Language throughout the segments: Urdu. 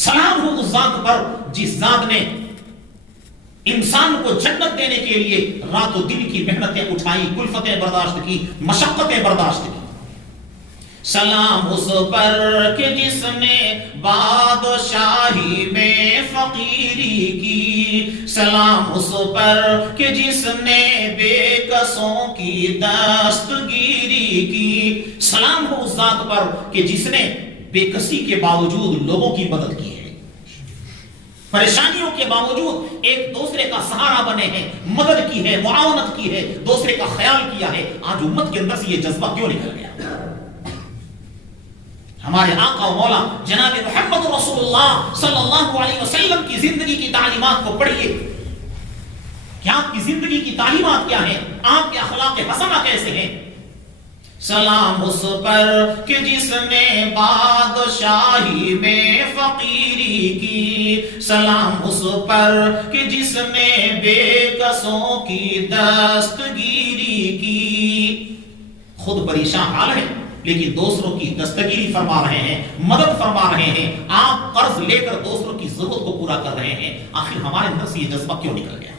سلام ہو اس ذات پر جس ذات نے انسان کو جنت دینے کے لیے رات و دن کی محنتیں اٹھائی، کلفتیں برداشت کی، مشقتیں برداشت کی۔ سلام اس پر کہ جس نے بادشاہی میں فقیری کی، سلام اس پر کہ جس نے بے کسوں کی دستگیری کی، سلام ہو اس ذات پر کہ جس نے بے کسی کے باوجود لوگوں کی مدد کی ہے، پریشانیوں کے باوجود ایک دوسرے کا سہارا بنے ہیں، مدد کی ہے، معاونت کی ہے، دوسرے کا خیال کیا ہے۔ آج امت کے اندر سے یہ جذبہ کیوں نکل گیا؟ ہمارے آقا و مولا جناب محمد رسول اللہ صلی اللہ علیہ وسلم کی زندگی کی تعلیمات کو پڑھیے کہ آپ کی زندگی کی تعلیمات کیا ہیں، آپ کے اخلاق حسنہ کیسے ہیں۔ سلام اس پر کہ جس نے بادشاہی میں فقیری کی، سلام اس پر کہ جس نے بے کسوں کی دستگیری کی۔ خود پریشان حال ہے لیکن دوسروں کی دستگیری فرما رہے ہیں، مدد فرما رہے ہیں، آپ قرض لے کر دوسروں کی ضرورت کو پورا کر رہے ہیں۔ آخر ہمارے اندر سے یہ جذبہ کیوں نکل گیا؟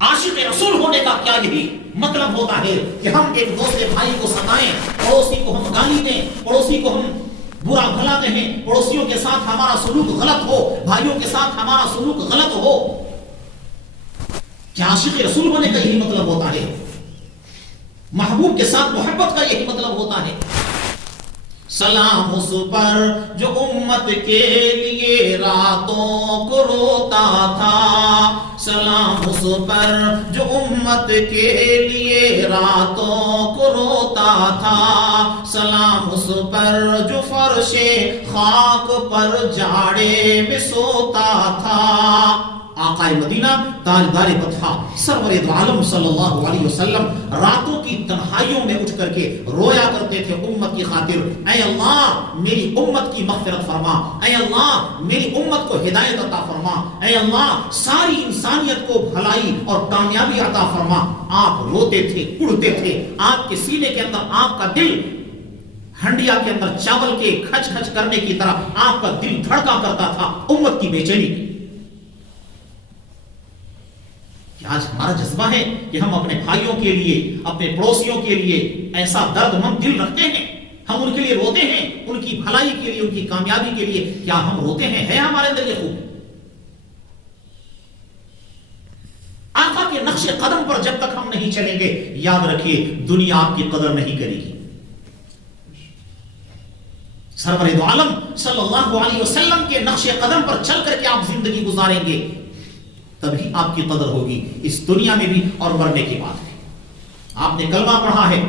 عاشق رسول ہونے کا کیا یہی مطلب ہوتا ہے کہ ہم ایک دوسرے بھائی کو ستائیں، پڑوسی کو ہم گالی دیں، پڑوسی کو ہم برا بھلا کہیں، پڑوسیوں کے ساتھ ہمارا سلوک غلط ہو، بھائیوں کے ساتھ ہمارا سلوک غلط ہو؟ کیا عاشق رسول ہونے کا یہی مطلب ہوتا ہے؟ محبوب کے ساتھ محبت کا یہی مطلب ہوتا ہے؟ سلام اس پر جو امت کے لیے راتوں کو روتا تھا، سلام اس پر جو امت کے لیے راتوں کو روتا تھا، سلام اس پر جو فرش خاک پر جاڑے میں سوتا تھا۔ آقا مدینہ تاجدار بطحہ سرور دو عالم صلی اللہ علیہ وسلم راتوں کی تنہائیوں میں اٹھ کر کے رویا کرتے تھے امت کی خاطر، اے اللہ میری امت کی مغفرت فرما، اے اللہ میری امت کو ہدایت عطا فرما، اے اللہ ساری انسانیت کو بھلائی اور کامیابی عطا فرما۔ آپ روتے تھے، اڑتے تھے، آپ کے سینے کے اندر آپ کا دل ہنڈیا کے اندر چاول کے کھچ کھچ کرنے کی طرح آپ کا دل دھڑکا کرتا تھا امت کی بے چینی۔ آج ہمارا جذبہ ہے کہ ہم اپنے بھائیوں کے لیے، اپنے پڑوسیوں کے لیے ایسا درد مند دل رکھتے ہیں، ہم ان کے لیے روتے ہیں، ان کی بھلائی کے لیے، ان کی کامیابی کے لیے۔ کیا ہم روتے ہیں؟ ہے ہمارے اندر یہ خوب؟ آقا کے نقش قدم پر جب تک ہم نہیں چلیں گے، یاد رکھیے دنیا آپ کی قدر نہیں کرے گی۔ سرور دو عالم صلی اللہ علیہ وسلم کے نقش قدم پر چل کر کے آپ زندگی گزاریں گے، تبھی آپ کی قدر ہوگی اس دنیا میں بھی اور مرنے کے بعد بھی۔ آپ نے کلمہ پڑھا ہے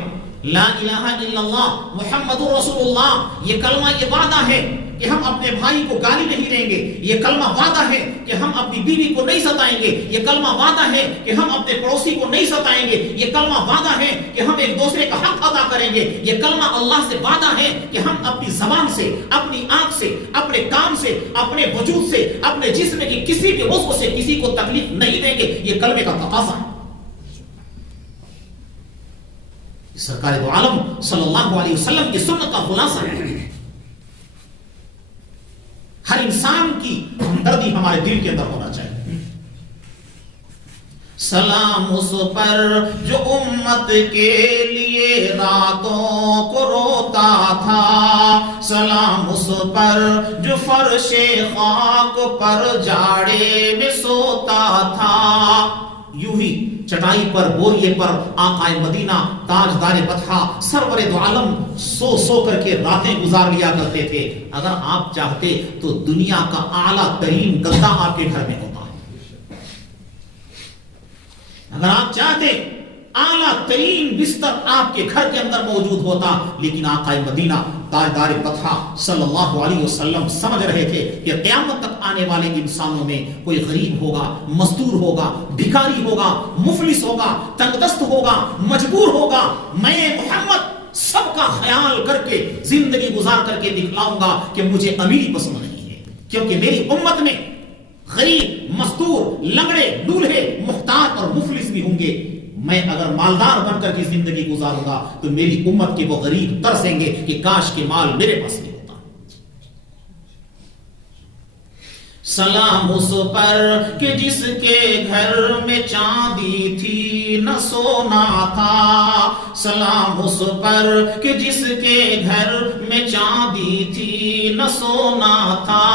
لا الہ الا اللہ محمد رسول اللہ، یہ کلمہ یہ وعدہ ہے کہ ہم اپنے بھائی کو گالی نہیں دیں گے، یہ کلمہ وعدہ ہے کہ ہم اپنی بیوی کو نہیں ستائیں گے، یہ کلمہ وعدہ ہے کہ ہم اپنے پڑوسی کو نہیں ستائیں گے، یہ کلمہ وعدہ ہے کہ ہم ایک دوسرے کا حق ادا کریں گے، یہ کلمہ اللہ سے وعدہ ہے کہ ہم اپنی زبان سے، اپنی آنکھ سے، اپنے کام سے، اپنے وجود سے، اپنے جسم کی کسی بھی عضو سے کسی کو تکلیف نہیں دیں گے۔ یہ کلمے کا تقاضا ہے۔ سرکار دو عالم صلی اللہ علیہ وسلم کی سنت کا خلاصہ ہے۔ ہر انسان کی ہمدردی ہمارے دل کے اندر ہونا چاہیے۔ سلام اس پر جو امت کے لیے راتوں کو روتا تھا، سلام اس پر جو فرش خاک پر جاڑے میں سوتا تھا۔ یوں ہی چٹائی پر، بوریے پر آقا مدینہ تاجدار بطحہ سرور دو عالم سو سو کر کے راتیں گزار لیا کرتے تھے۔ اگر آپ چاہتے تو دنیا کا اعلیٰ ترین گدا آپ کے گھر میں ہوتا ہے، اگر آپ چاہتے اعلیٰ ترین بستر آپ کے گھر کے اندر موجود ہوتا، لیکن آقا مدینہ تاجدار بطحہ صلی اللہ علیہ وسلم سمجھ رہے تھے کہ قیامت تک آنے والے انسانوں میں کوئی غریب ہوگا، مزدور ہوگا، بھکاری ہوگا، مفلس ہوگا، تنگ دست ہوگا، مجبور ہوگا۔ میں محمد سب کا خیال کر کے زندگی گزار کر کے دکھلاؤں گا کہ مجھے امیری پسند نہیں ہے، کیونکہ میری امت میں غریب، مزدور، لنگڑے، لولہے، محتاج اور مفلس بھی ہوں گے، میں اگر مالدار بن کر کی زندگی گزاروں گا تو میری امت کے وہ غریب ترسیں گے کہ کاش کے مال میرے پاس بھی ہوتا۔ سلام اس پر کہ جس کے گھر میں چاندی تھی نہ سونا تھا، سلام اس پر کہ جس کے گھر میں چاندی تھی نہ سونا تھا،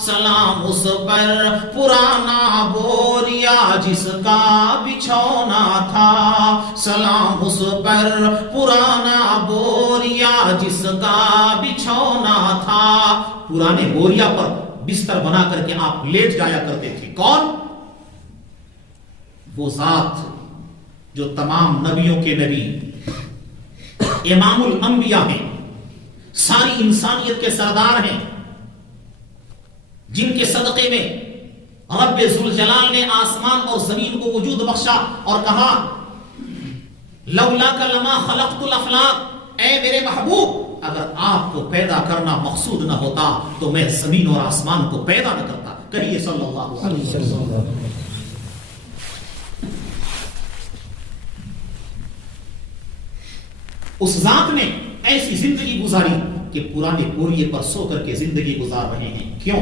سلام اس پر پرانا بوریا جس کا بچھونا تھا، سلام اس پر پرانا بوریا جس کا بچھونا تھا۔ پرانے بوریا پر بستر بنا کر کے آپ لیٹ جایا کرتے تھے۔ کون؟ وہ ذات جو تمام نبیوں کے نبی، امام الانبیاء ہیں، ساری انسانیت کے سردار ہیں، جن کے صدقے میں رب ذوالجلال نے آسمان اور زمین کو وجود بخشا اور کہا لولاک لما خلقت الافلاک، اے میرے محبوب اگر آپ کو پیدا کرنا مقصود نہ ہوتا تو میں زمین اور آسمان کو پیدا نہ کرتا۔ کہیے صلی اللہ علیہ وسلم۔ اس ذات نے ایسی زندگی گزاری کہ پرانے بوریے پر سو کر کے زندگی گزار رہے ہیں۔ کیوں؟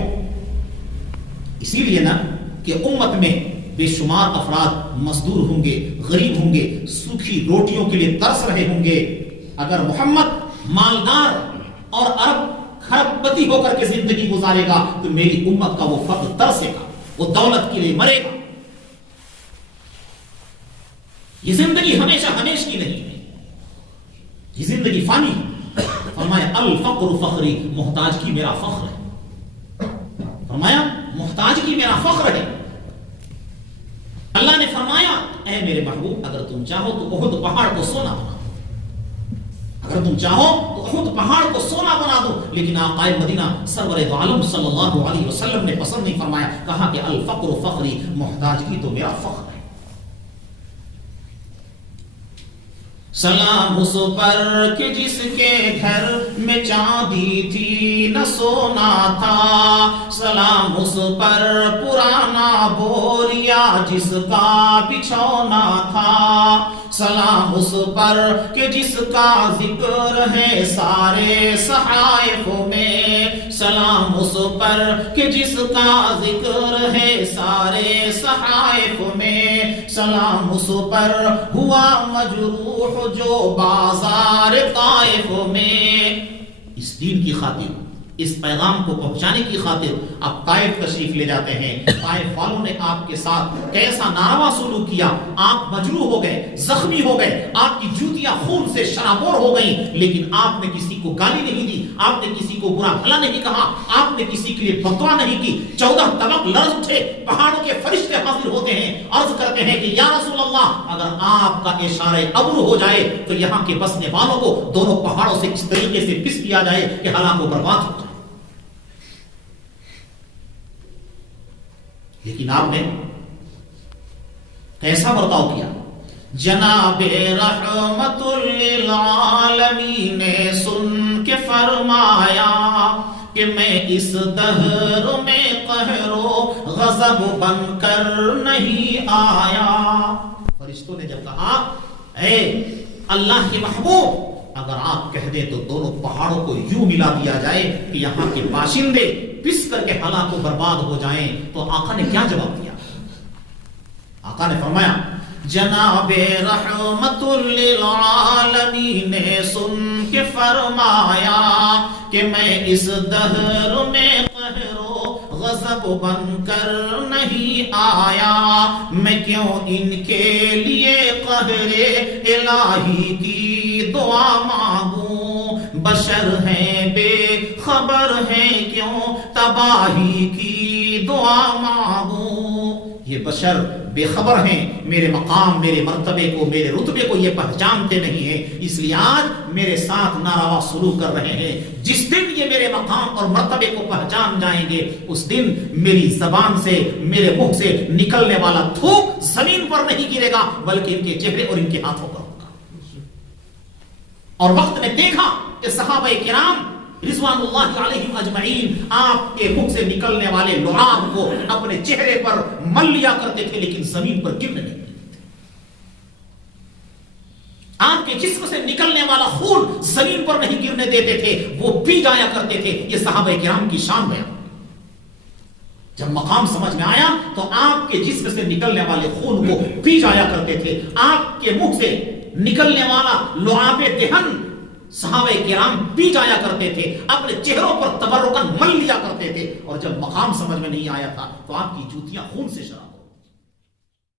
اسی لیے نا کہ امت میں بے شمار افراد مزدور ہوں گے، غریب ہوں گے، سوکھی روٹیوں کے لیے ترس رہے ہوں گے۔ اگر محمد مالدار اور ارب خرب پتی ہو کر کے زندگی گزارے گا تو میری امت کا وہ فرد ترسے گا، وہ دولت کے لیے مرے گا۔ یہ زندگی ہمیشہ ہمیشہ کی نہیں ہے، یہ زندگی فانی ہے۔ فرمایا الفقر فخری، محتاج کی میرا فخر ہے۔ فرمایا محتاج کی میرا فخر ہے۔ اللہ نے فرمایا اے میرے محبوب اگر تم چاہو تو احد پہاڑ کو سونا بنا، اگر تم چاہو تو احد پہاڑ کو سونا بنا دو، لیکن آقائے مدینہ سرور دو عالم صلی اللہ علیہ وسلم نے پسند نہیں فرمایا، کہا کہ الفقر فخری، محتاجگی تو میرا فخر ہے۔ سلام اس پر کہ جس کے گھر میں چاندی تھی نہ سونا تھا، سلام اس پر پرانا بوریا جس کا بچھونا تھا، سلام اس پر کہ جس کا ذکر ہے سارے صحائف میں، سلام اس پر کہ جس کا ذکر ہے سارے صحائف میں، سلام اس پر ہوا مجروح جو بازار طائف میں۔ اس دین کی خاطر، اس پیغام کو پہنچانے کی خاطر آپ طائف تشریف لے جاتے ہیں۔ طائف والوں نے آپ کے ساتھ کیسا ناروا سلوک کیا، آپ مجروح ہو گئے، زخمی ہو گئے، آپ کی جوتیاں خون سے شرابور ہو گئیں، لیکن آپ نے کسی کو گالی نہیں دی، آپ نے کسی کو برا بھلا نہیں کہا، آپ نے کسی کے لیے بددعا نہیں کی۔ 14 طبق لرز اٹھے، پہاڑوں کے فرشتے حاضر ہوتے ہیں، عرض کرتے ہیں کہ یا رسول اللہ اگر آپ کا اشارہ ابرو ہو جائے تو یہاں کے بسنے والوں کو دونوں پہاڑوں سے اس طریقے سے پس دیا جائے کہ ہلاک و برباد ہو جائے۔ لیکن آپ نے کیسا برتاؤ کیا؟ جناب رحمت للعالمین نے سن کے فرمایا کہ میں اس دہر میں قہر و غضب بن کر نہیں آیا۔ فرشتوں نے جب کہا اے اللہ کے محبوب اگر آپ کہہ دیں تو دونوں پہاڑوں کو یوں ملا دیا جائے کہ یہاں کے باشندے پس کر کے ہلاک و برباد ہو جائیں، تو آقا نے کیا جواب دیا؟ آقا نے فرمایا جناب رحمت للعالمین نے سن کے فرمایا کہ میں اس دہر میں قہر و غضب بن کر نہیں آیا، میں کیوں ان کے لیے قہر الہی کی دعا مانگوں، بشر ہیں بے خبر ہیں کیوں تباہی کی دعا مانگوں۔ یہ بشر بے خبر ہیں، میرے مقام، میرے مرتبے کو، میرے رتبے کو یہ پہچانتے نہیں ہیں، اس لیے آج میرے ساتھ ناروا سلوک کر رہے ہیں۔ جس دن یہ میرے مقام اور مرتبے کو پہچان جائیں گے اس دن میری زبان سے، میرے منہ سے نکلنے والا تھوک زمین پر نہیں گرے گا بلکہ ان کے چہرے اور ان کے ہاتھوں پر ہوگا۔ اور وقت نے دیکھا کہ صحابہ کرام رضوان اللہ علیہم اجمعین آپ کے منہ سے نکلنے والے لعاب کو اپنے چہرے پر مل لیا کرتے تھے لیکن زمین پر گرنے نہیں دیتے تھے۔ آپ کے جسم سے نکلنے والا خون زمین پر نہیں گرنے دیتے تھے، وہ پی جایا کرتے تھے۔ یہ صحابہ کرام کی شان بیان۔ جب مقام سمجھ میں آیا تو آپ کے جسم سے نکلنے والے خون کو پی جایا کرتے تھے، آپ کے منہ سے نکلنے والا لعاب دہن صحابہ کرام پی جایا کرتے تھے، اپنے چہروں پر تبرکن مل لیا کرتے تھے، اور جب مقام سمجھ میں نہیں آیا تھا تو آپ کی جوتیاں خون سے شراب